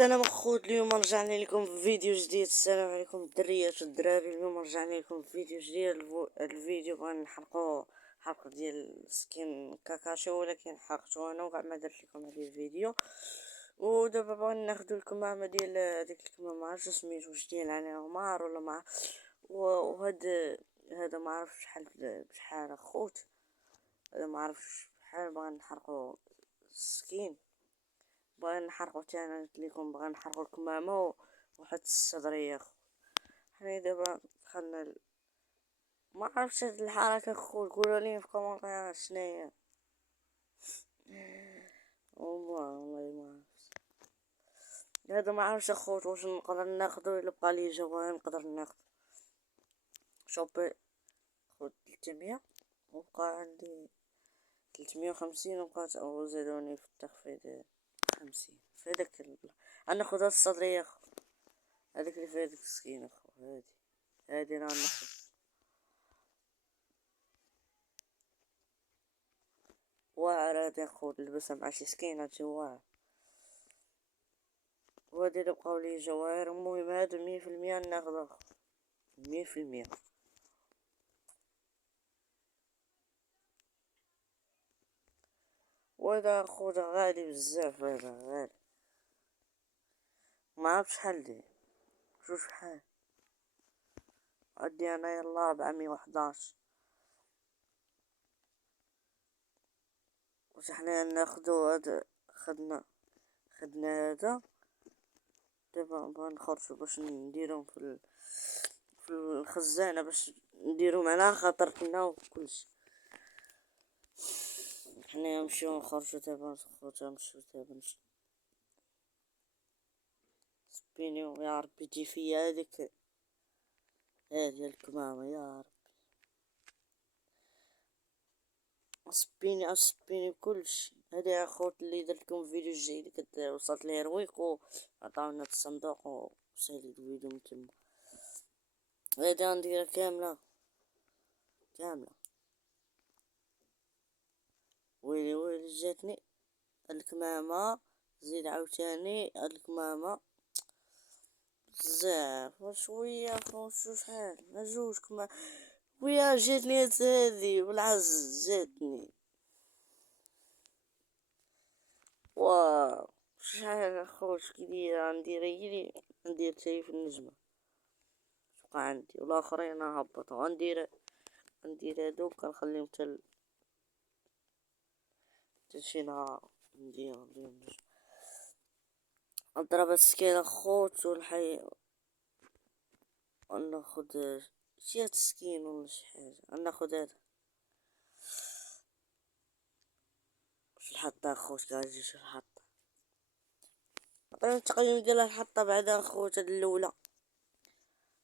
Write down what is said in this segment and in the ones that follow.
السلام اخوت، اليوم رجعنا لكم في فيديو جديد. السلام عليكم الدريات والدراري. اليوم رجعنا لكم في فيديو جديد. الفيديو بغا نحرقو حرق ديال سكين كاكاشي، ولكن حرقتو انا وكاع ما درت لكم هذا الفيديو. ودابا بغا ناخذ الكمامه ديال هذيك الكمامه، ما عرفتش سميتو واش ديال على عمر ولا ما. هذا ما عرفتش بشحال اخوت. هذا ما عرفتش بحال بغا نحرقو السكين، بغا نحرقو تانا. قلت لكم بغا نحرقو الكمامه وحتى الصدريه اخو. حنا دابا دخلنا ما عرفتش هاد الحركه اخو، قولوا لي في كومونتير شناهي. والله ما عرفت هذا، ما عرفتش اخوت واش نقدر ناخذو الا بقى لي جواه نقدر ناخذ. شوبي خذ 300 وبقى عندي 350، وبقات او زادوني في التخفيض 50 في هذاك انا خذ الصدريه اخو، هذيك اللي فيها ديك السكينه اخو. هادي راه ناخذ. واعر هادي اخو، نلبسها مع شي سكينه تجي واعر. وهادي اللي بقاو لي جواهر. المهم هادو 100% ناخذ اخو، 100%. وهذا اخو غالي بزاف، هذا غالي ما عرفتش شحال داير. شوف شحال عندي انا، يلا 411. واش حنا ناخدو هذا؟ خدنا هذا. دابا نبغى نخرجو باش نديرهم في الخزانه، باش نديرهم على خاطرنا وكلشي. حنا نمشيو نخرجو دابا نمشيو دابا سبينيو. يا ربي تجي فيا هذيك هذه الكمامة، يا ربي سبيني كلشي. هذه يا خوت اللي درت لكم فيديو جديد كنت وصلت ليه رويك وعطاونا الصندوق وسالي الفيديو من تما. هذا نديرها كاملة. ويلي جاتني الكمامة، زيد عاوتاني الكمامة بزاف وشوية اخو. شحال جوج كمام ويا جاتني هذي والعز جاتني. واو شحال اخوش كبيرة. ندير تاي في النجمة. بقى عندي والاخرين هبطوا. ندير هادوك كنخليهم شي نهار. ندير النجمة. نضرب السكين اخوت والحي. ناخد شي سكين ولا شي حاجة. ناخد هذا في الحطة اخوت. كاجي في الحطة. عطيني التقييم ديال الحطة بعدا اخوت. هاد الاولى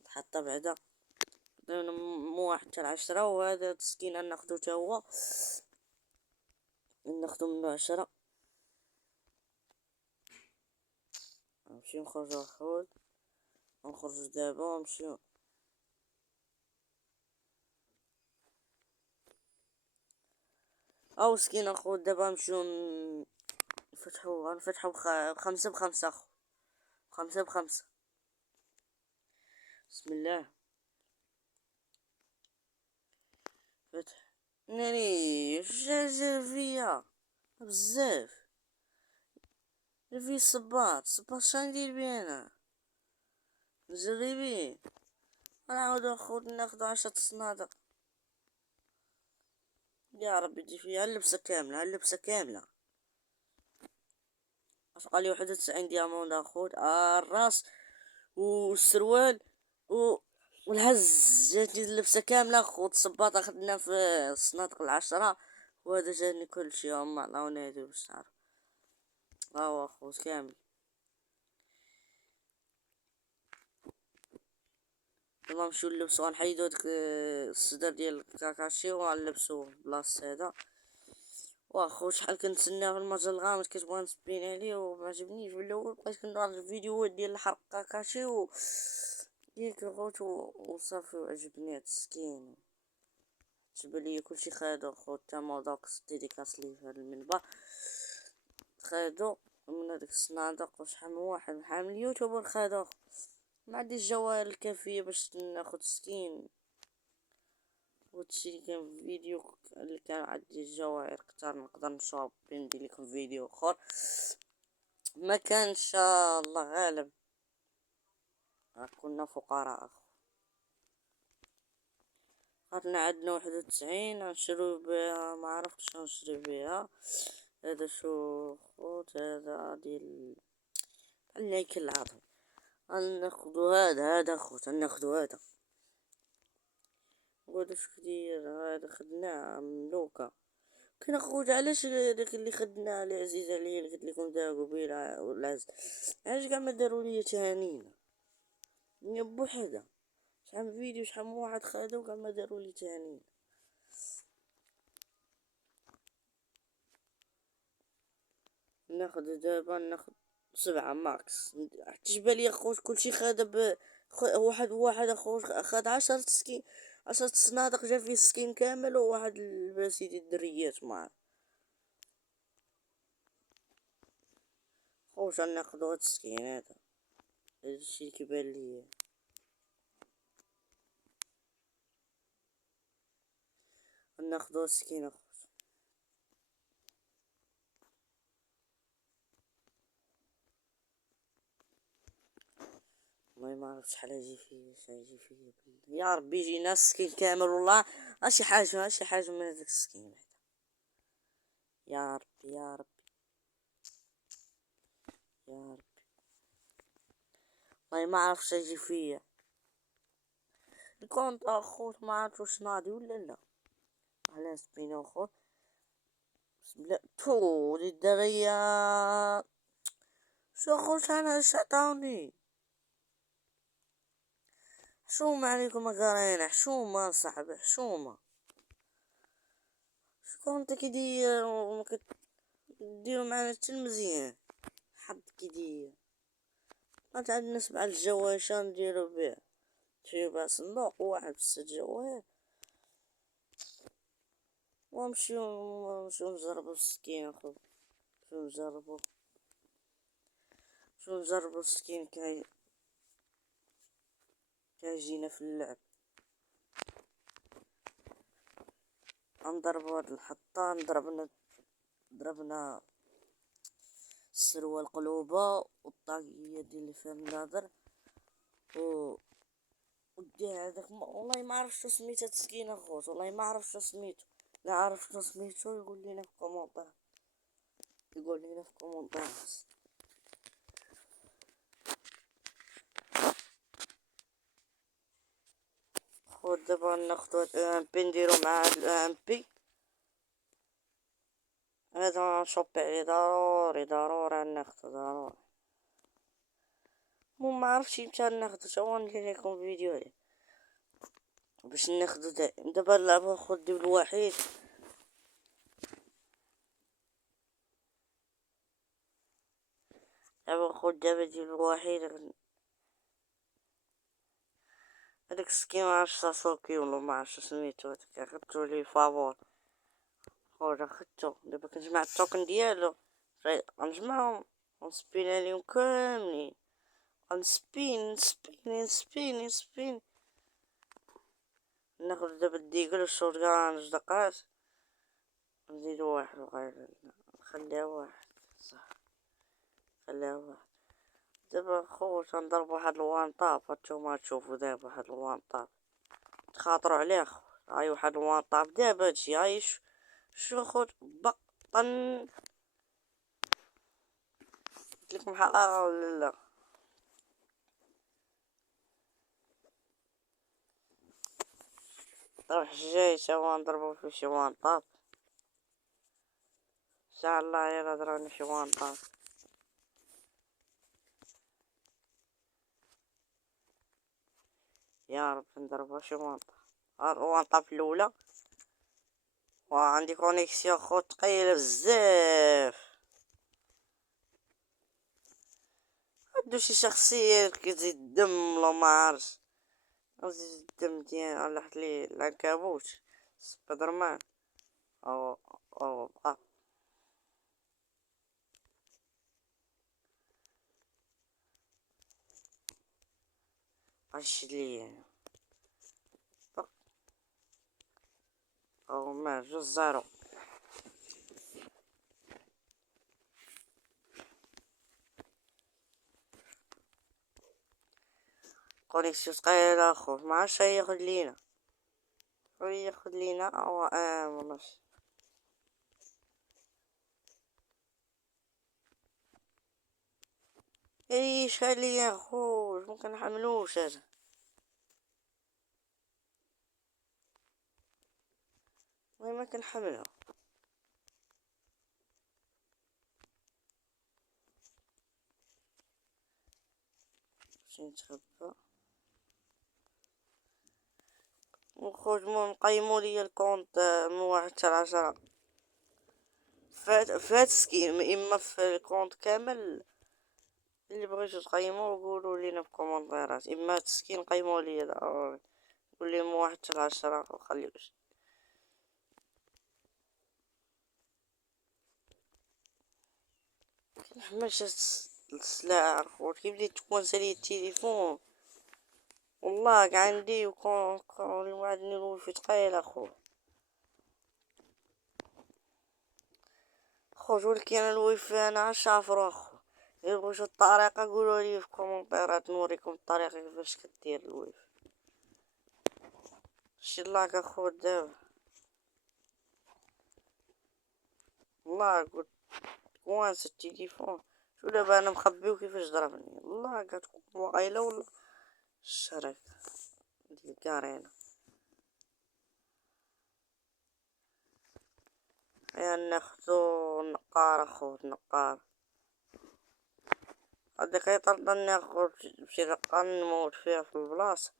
الحطة بعدا مو 1 حتى 10. وهذا السكين ناخدو تا هو، ناخدو منو 10. نمشيو نخرجو اخوت، نخرجو دابا ونمشيو. او سكين اخوت. دابا نمشيو غنفتحو 5 ب5 اخو. 5 ب5. بسم الله. فتح ناري جا فيا بزاف. في صباط شندير بيه انا. نجري بيه. نعاودو اخوت ناخدو 10 صنادق. يا ربي تجي فيها اللبسة كاملة. بقى لي 91 ديامون اخوت. الراس والسروال والهز. جاتني اللبسة كاملة اخوت. الصباط اخدنا في الصنادق 10. وهذا جاني كل شي. هما عطاوني هادي باش تعرف. هاو اخوت كامل. دابا نمشيو نلبسو. غنحيدو هاديك الصدر ديال الكاكاشي وغنلبسو بلاصة هذا. واخو شحال كنتسنى في المجال الغامض كتبغى نسبين عليه ومعجبنيش في الاول. بقيت كندور على الفيديوهات ديال الحرق كاكاشي ياك اخوت وصافي. وعجبني هاد السكين. تبان ليا كلشي خادو اخوت. تا موضوكس ديديكاس ليه في هاد المنبر خادو. من هذاك الصنادق وشحال من واحد شحال من يوتيوبر خدوه. ما عنديش الجواهر الكافية باش ناخد سكين. وهادشي اللي كان في فيديو اللي كان عندي الجواهر كتر نقدر نشوف ندير لكم فيديو اخر. ما كان ان شاء الله غالب كنا فقراء. خاطرنا عندنا 91 نشرو بها، ما عرفتش نشري بها. هذا شو خوت هذا ديال الهيكل العظمي. ناخدو هذا خوت ناخدو هذا. وهذا شكدير هذا خدناه مملوكة. كنا خوت علاش داك اللي خدناه اللي عزيز عليا اللي قلت لكم داقو بيه والعز، علاش كاع ما داروا لي تهانينا بوحدة؟ شحال من فيديو شحال من واحد خدو كاع ما داروا لي تهانينا. ناخد دابا ناخد 7 ماكس. تجبالي اخوت كلشي خاد واحد اخوت خد 10 سكين 10 صنادق جا فيه سكين كامل، وواحد لباس يدي الدريات معاه. خوش ناخدو هاد السكين هذا الشي كيبان ليا. ناخدو السكين اخوت. والله ما عرفت شحال يجي فيا يا ربي يجينا السكين كامل والله. اشي حاجه من هذاك السكين هذا. يا ربي يا ربي يا ربي. والله ما عرفت يجي فيا الكونت اخوت، ما عرفت واش ناضي ولا لا. على سبينا اخوت بسم الله تو الدريا. شو اخوت انا اش عطاوني؟ حشومة عليكم قراينا، حشومة صاحبي حشومة. شكون انت كيدير وما كديرو معنا مزيان؟ حد كيدير قالت عندنا 7 الجواهر شا نديرو بيه؟ شي بقى صندوق واحد بس الجواهر. ونمشيو نجربو السكين اخو. شو نجربو السكين كيجينا في اللعب. نضربو هاد الحطة ضربنا السروال قلوبة والطاقية ديال اللي فيها النظر ودير هذاك. والله ما عرفت شو سميت هاد السكين اخوت، والله ما عرفت شو سميتو. لا عرفت شو سميتو يقول لينا في كومونطير. خود دابا ناخدو ام بي نديرو مع هاد ام بي هذا نشوبي عليه ضروري ناخدو ضروري. ما عرفتش متى ناخدو تا ندير لكم فيديو عليه باش ناخدو دابا اللعبة خد ديال الوحيد. دابا خد ديال الوحيد هذاك السكين معرفتش ساسوكي ولا معرفتش سميتو هذاك اخدتو لي فابور. خويا اخدتو دابا كنجمع التوكن ديالو غنجمعهم ونسبين عليهم كاملين. نسبين ناخد دابا الديكل والشوتغان 2 دقات نزيدو واحد وغير نخليها واحد صح خليها واحد. دابا خوت نضرب واحد الوانطاب هانتوما تشوفو دابا واحد الوانطاب تخاطرو عليه خوت. هاي واحد الوانطاب دابا هادشي هاي شو خوت بطن قلتلكم حقيقة ولا لا؟ روح جاي سوا نضربو في شي وانطاب ان شاء الله يلا ضربني شي وانطاب. يا رب نضربو شي وانطاب في الاولى. وعندي كونيكسيون خوت ثقيله بزاف. عندو شي شخصيه كتزيد الدم ولا ما عرفتش نزيد الدم ديال لحت لي العنكبوت سبايدر مان او عش لي او ما جزارو كونيكسيون ثقيلة اخو ما عادش ياخد لينا ياخد لينا او مناش ايش هالي يا اخو ممكن نحملوش هذا ما كان حمله باش نتخبى نخرج نقيمو ليا الكونت من 1 حتى 10 فات سكين اما في الكونت كامل اللي بغيتو تقيمو قولوا لينا في الكومنتات اما تسكين قيموا لي ضروري قول لي من 1 حتى 10 وخليوش كنحملش السلاح اخو كي بديت تكون سالي التليفون والله كاع عندي وكون وعدني الويفي ثقيل اخو ولك انا الويفي انا شافر اخو يبغوش الطريقه قولوا لي في الكومنتات نوريكم الطريقه كيفاش كدير الويفي شلاك اخو دابا والله قلت كوانس التليفون شو دابا انا مخبيو كيفاش ضربني والله كتكون واقيله ولا الشرك ديال كارينا يا ناخدو النقار اخو النقار هذاك يطردني اخو بشي دقة نموت فيها في البلاصة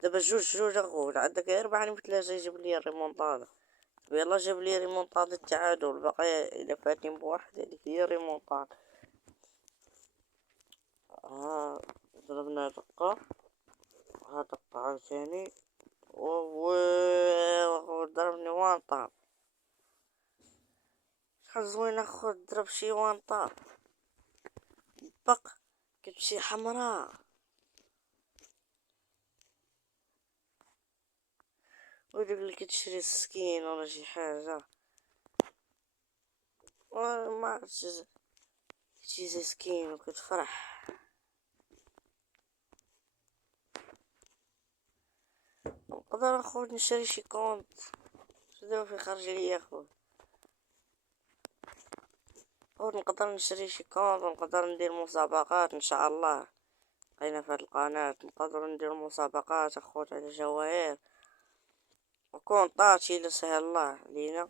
دابا جوج اخو عندك غير 4 و3 يجيب لي الريمونتادا يلا جاب لي ريمونتادا التعادل باقي الا فاتني بواحد هذيك هي ريمونتادا ضربنا دقة دقة عاوتاني ضربني وان طاب شحال زوين اخو ضرب شي وان طاب بق كتمشي حمراء ويقولك تشري سكين ولا شي حاجة ما عرفتش شي سكين وكتفرح نقدر اخو نشري شي كونت دابا في خرج ليا اخو نقدر نشري شي كونت ونقدر ندير مسابقات ان شاء الله بقينا في هاد القناة نقدر ندير مسابقات اخوت على جواهر وكونطات الا سهل الله لينا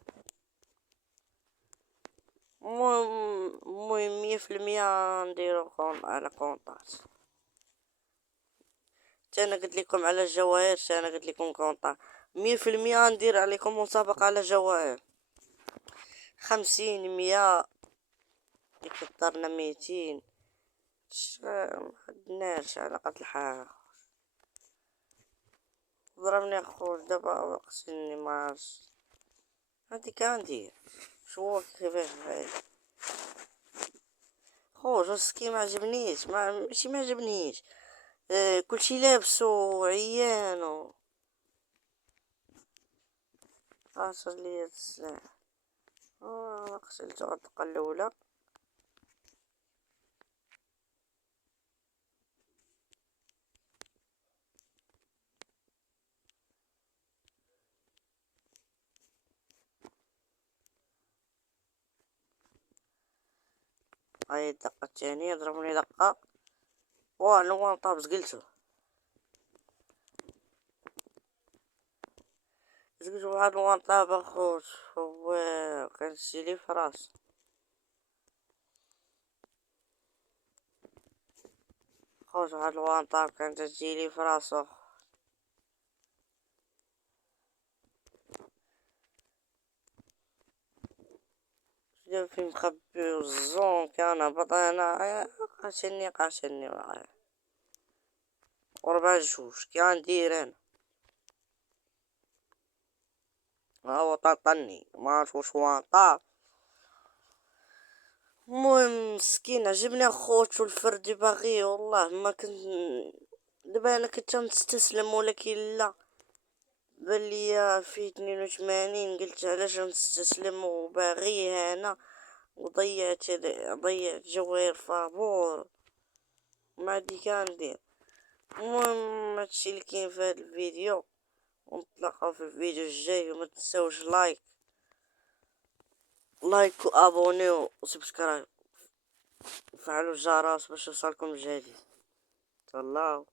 المهم 100% نديرو على كونطات انا قلت لكم على الجواهر انا قلت لكم كونطات 100% ندير عليكم مسابقة على جواهر 50 100 كثرنا 200 محدناش على قد الحال ضربني اخو دابا وقت اني معرفش هادي كندير شو كيفاش هاي خوش السكي ما عجبنيش ماشي ما عجبنيش كلشي لابسو عيان و خاصر لي السلاح قتلتو الدقة الاولى هاي الدقة الثانية ضربني دقة وانا طابت قلتو واحد الوانطاب اخوت هو كان تجيلي في راسي خوت واحد الوانطاب كانت تجيلي في راسو جاب في مخبي والزون كان بطانا قاشني معايا وربع جوج كان دير انا هو طني ما عرفوش وانطاب المهم مسكين عجبني اخوت والفردي باغي والله ما كنت دابا انا كنت نستسلم ولكن لا، بلي في 82 قلت علاش نستسلم وباغيها انا، ضيعت جواهر فابور ما عندي كندير. المهم هادشي اللي كاين في هذا الفيديو، ونتلاقاو في الفيديو الجاي. وما تنساوش لايك وابونيو وسبسكرايب وفعلوا الجرس باش يوصلكم الجديد. تهلاو.